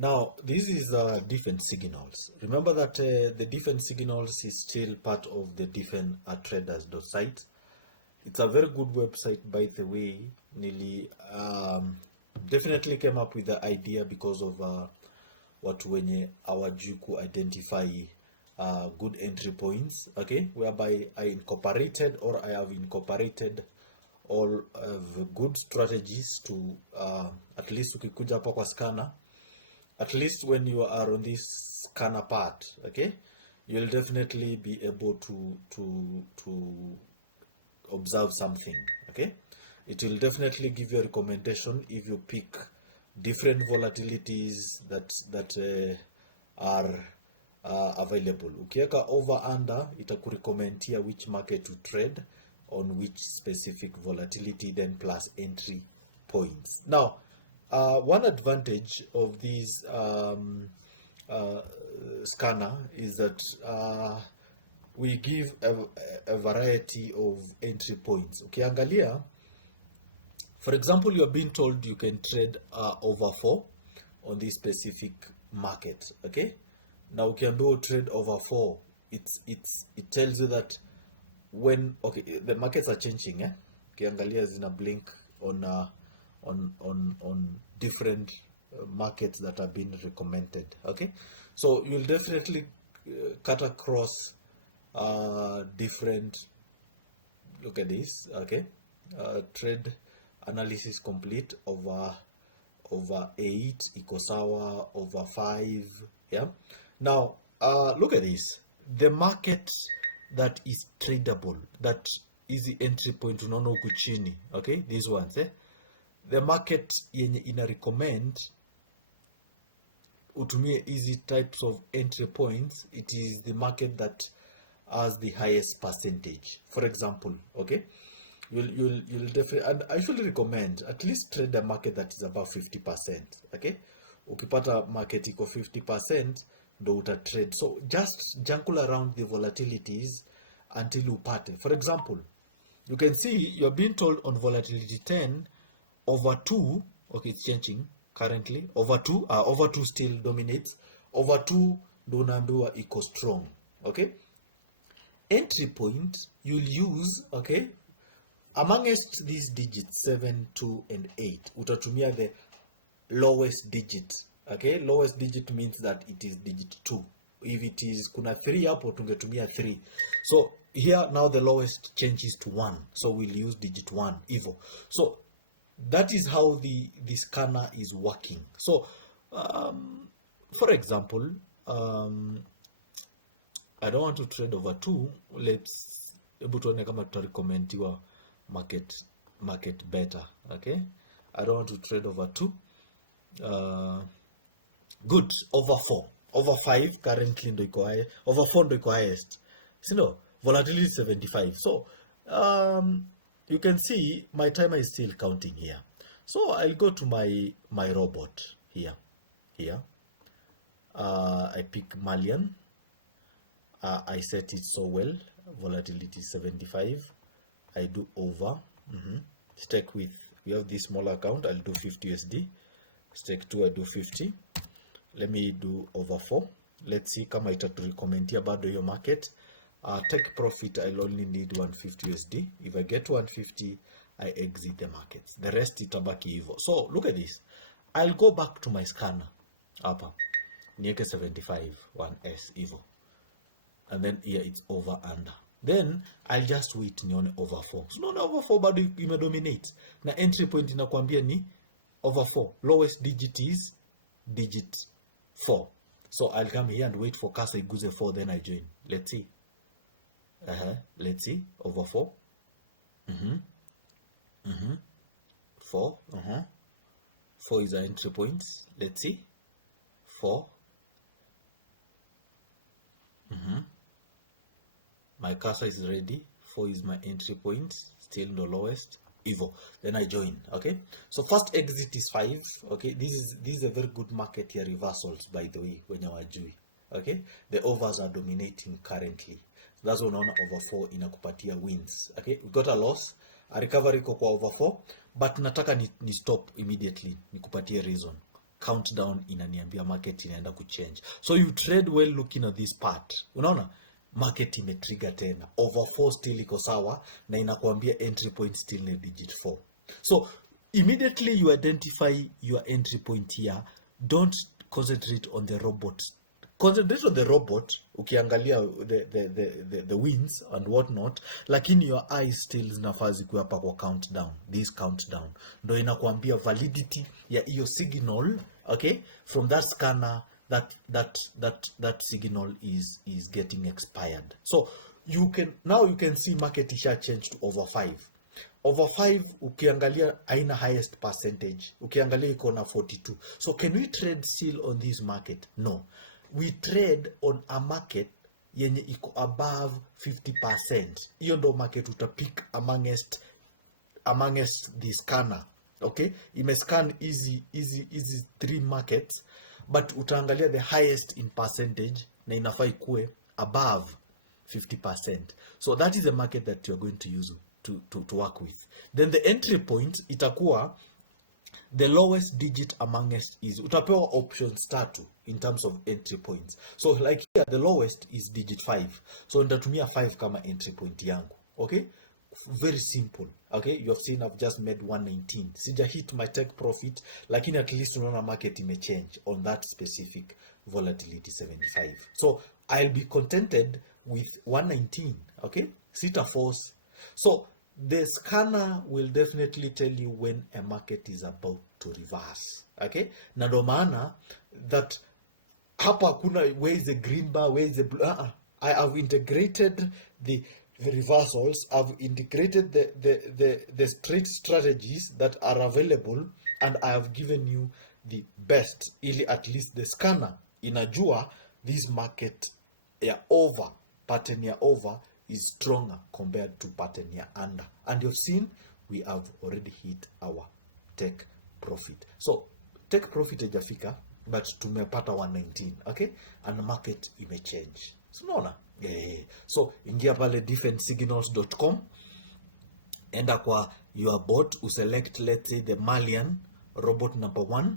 Now, this is defense signals. Remember that the defense signals is still part of the defentraders.site. It's a very good website, by the way. Nearly definitely came up with the idea because of what wenye hawajui ku identify good entry points, okay, whereby I incorporated, or I have incorporated all the good strategies to at least ukikuja hapa kwa scanner, at least when you are on this scanner part, okay, you'll definitely be able to observe something, okay. It will definitely give you a recommendation if you pick different volatilities that are available. Ukiweka over under, itakurecommend here which market to trade on which specific volatility, then plus entry points. Now, one advantage of this scanner is that we give a variety of entry points. Ukiangalia, for example, you are being told you can trade over 4 on this specific market, okay? Now, ukiambiwa trade over 4, it tells you that when, okay, the markets are changing, eh? Ukiangalia zina blink on different markets that have been recommended, okay? So you'll definitely cut across different, look at this, okay? Trade analysis complete over 8 equals sawa, over 5, yeah. Now look at this, the market that is tradable, that is the entry point, unaona huku chini, okay, these ones, the market yenye ina recommend utumie easy types of entry points, it is the market that has the highest percentage. For example, okay, you'll definitely, and I should recommend at least trade the market that is above 50%, okay. Ukipata market iko 50% ndo uta trade, so just jungle around the volatilities until upate. For example, you can see you're being told on volatility 10 over 2, okay, it's changing currently, over 2 still dominates, over 2 ndo unaambiwa iko strong, okay. Entry point you'll use, okay, amongst these digits 7, 2 and 8 utatumia the lowest digit, okay. Lowest digit means that it is digit 2. If it is kuna 3 hapo tungetumia 3. So here now the lowest changes to 1, so we'll use digit 1 hivyo. So that is how the scanner is working. So for example, I don't want to trade over 2. Let's able tuone kama tutarecommend market better, okay. I don't want to trade over 2. Good, over 4, over 5 currently ndo iko high, over 4 ndo iko highest, so volatility 75. So you can see my timer is still counting here, so I'll go to my robot here. I pick Malian, I set it so well, volatility 75, I do over, stake with, we have this small account, I'll do 50 USD, stake 2, I do 50, let me do over 4, let's see kama itaturecommend bado hiyo market. Take profit, I'll only need 150 USD. If I get 150, I exit the markets, the rest itabaki hivyo. So look at this, I'll go back to my scanner hapa niweke 75 1s hivyo, and then here it's over under, then I'll just wait nione over 4. So no, over 4 bado imedominate, na entry point inakwambia ni over 4, lowest digit is digit 4. So I'll come here and wait for kasa iguze 4, then I join. Let's see. Let's see, over 4. 4. 4 is our entry points. Let's see. 4. My cursor is ready. 4 is my entry point, still the lowest. Evo. Then I join. Okay. So first exit is 5. Okay. This is a very good market here. Reversals, by the way, when you are doing. Okay. The overs are dominating currently. So that's why unaona over 4 inakupatia wins. Okay. We got a loss. A recovery iko kwa over 4, but nataka ni stop immediately. Nikupatie reason. countdown inaniambia market inaenda kuchange. So you trade well looking at this part. Unaona market imetrigger tena, over 4 still iko sawa, na inakuambia entry point still ni digit 4. So immediately you identify your entry point here. Don't concentrate on the robot. Concentrate on the robot ukiangalia the wins and whatnot, lakini your eyes still zinafaa zikuwe hapa kwa countdown. This countdown ndo inakuambia validity ya hiyo signal, okay, from that scanner, that signal is getting expired. So you can see market isha change to over 5. Over 5 ukiangalia haina highest percentage, ukiangalia iko na 42. So can we trade still on this market? No, we trade on a market yenye iko above 50%. Hiyo ndo market utapick amongst the scanner. Okay, imescan easy 3 markets, but utaangalia the highest in percentage na inafaa ikuwe above 50%. So that is the market that you're going to use to work with. Then the entry point itakuwa the lowest digit amongst is, utapewa options 3 in terms of entry points. So like here the lowest is digit 5, so nitatumia 5 kama entry point yangu. Okay, very simple. Okay, you have seen I've just made 119. Sija hit my take profit, lakini at least unaona market imechange on that specific volatility 75. So I'll be contented with 119. Okay, sita force. So the scanner will definitely tell you when a market is about to reverse. Okay, na ndo maana that hapa kuna where is the green bar, where is the blue. I have integrated the reversals. I've integrated the straight strategies that are available, and I have given you the best, ili at least the scanner inajua this market ya over, pattern ya over is stronger compared to pattern ya under, and you've seen we have already hit our take profit. So take profit ejafika, but tumepata 119. Okay, and the market imechange. So unaona, yeah. So ingia pale defensignals.com, enda kwa your bot, uselect let's say the Malian robot number 1,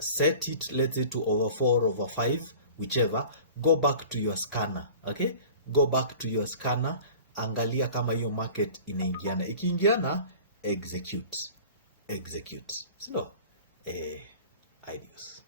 set it let's say to over 4, over 5, whichever. Go back to your scanner. Okay, go back to your scanner, angalia kama hiyo market inaingiana. Ikiingiana, execute. So no, ideas.